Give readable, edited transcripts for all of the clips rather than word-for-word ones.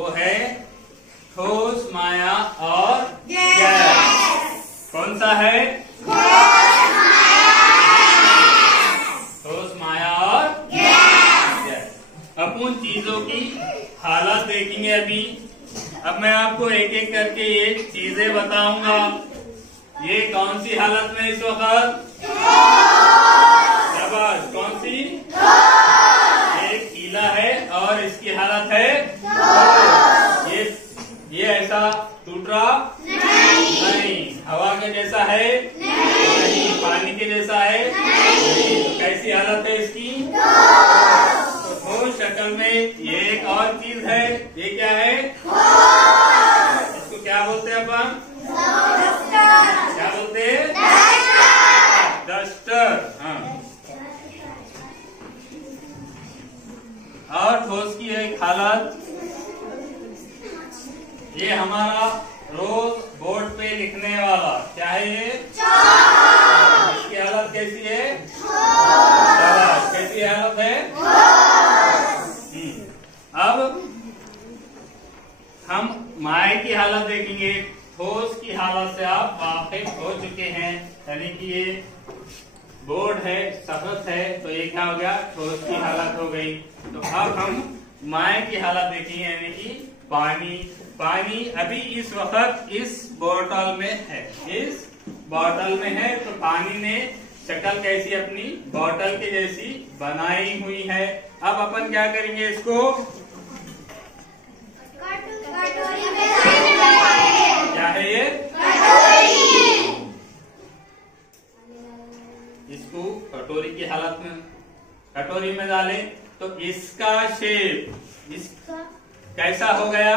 वो है ठोस, माया और गैस। कौन सा है? ठोस, माया और गैस। अपन चीजों की हालत देखेंगे अभी। अब मैं आपको एक एक करके ये चीजें बताऊंगा। ये कौन सी हालत में इस वक्त? शाबाश, कौन सी? एक गीला है और इसकी हालत है ये ऐसा टूट रहा नहीं। हवा के जैसा है नहीं। पानी के जैसा है नहीं। तो कैसी हालत है इसकी? तो ठोस शक्ल में ये एक और चीज है। ये क्या है? इसको क्या बोलते हैं अपन? क्या बोलते हैं? डस्टर। हाँ। और ठोस की एक हालत, ये हमारा रोज बोर्ड पे लिखने वाला क्या है? ये इसकी हालत कैसी है? कैसी हालत है? अब हम माया की हालत देखेंगे। ठोस की हालत से आप वाकिफ हो चुके हैं, यानी कि ये बोर्ड है, सख्त है, तो ये क्या हो गया? ठोस की हालत हो गई। तो अब हम माया की हालत देखेंगे, यानी कि पानी। पानी अभी इस वक्त इस बोतल में है, इस बोतल में है। तो पानी ने शक्ल कैसी अपनी बोतल के जैसी बनाई हुई है। अब अपन क्या करेंगे? इसको क्या है ये? इसको कटोरी की हालत में, कटोरी में डालें तो इसका शेप इसका कैसा हो गया?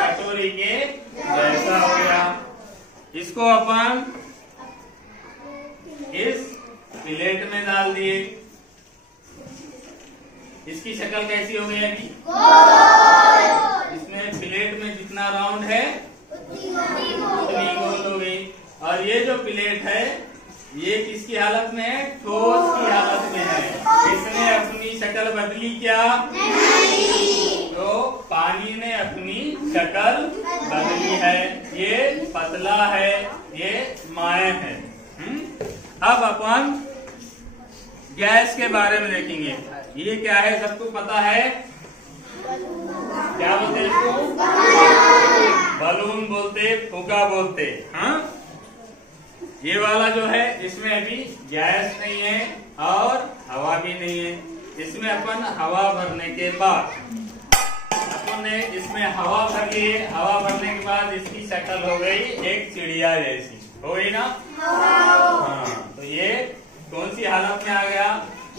कटोरी के जैसा हो गया। इसको अपन इस प्लेट में डाल दिए। इसकी शक्ल कैसी हो गई? अभी इसमें प्लेट में जितना राउंड है उतनी गोल हो गई। और ये जो प्लेट है ये किसकी हालत में है? ठोस की हालत में है। इसने अपनी शक्ल बदली क्या? तो पानी ने अपनी शक्ल बदली है। ये पतला है, ये माया है। अब अपन गैस के बारे में देखेंगे। ये क्या है? सबको पता है। क्या बोलते हैं इसको? बलून बोलते, फुग्गा बोलते। हाँ, ये वाला जो है इसमें अभी गैस नहीं है और हवा भी नहीं है। इसमें अपन हवा भरने के बाद अपन ने इसमें हवा भर ली। हवा भरने के बाद इसकी शक्ल हो गई एक चिड़िया जैसी, हो गई ना? हाँ। तो ये कौन सी हालत में आ गया?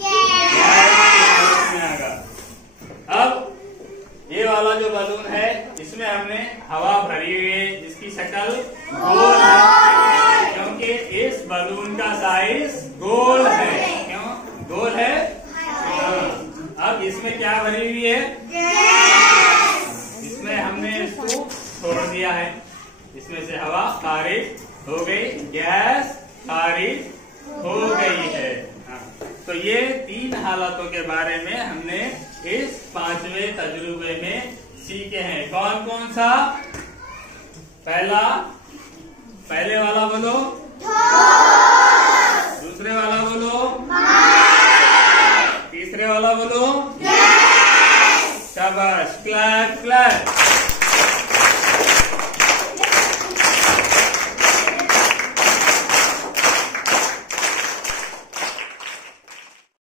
हालत में आ गया। अब ये वाला जो बलून है इसमें हमने हवा भरी हुई है, जिसकी शक्ल गोल है, क्योंकि इस बलून का साइज गोल है। क्यों गोल है? हाँ। अब इसमें क्या भरी हुई है? इसमें हमने इसको छोड़ दिया है। इसमें से हवा खारिज हो गई, गैस खारिज हो गई है। तो ये 3 हालतों के बारे में हमने इस 5वें तजुर्बे में सीखे हैं। कौन कौन सा? पहले वाला बोलो, दूसरे वाला बोलो, तीसरे वाला बोलो। शाबाश, क्लैप क्लैप।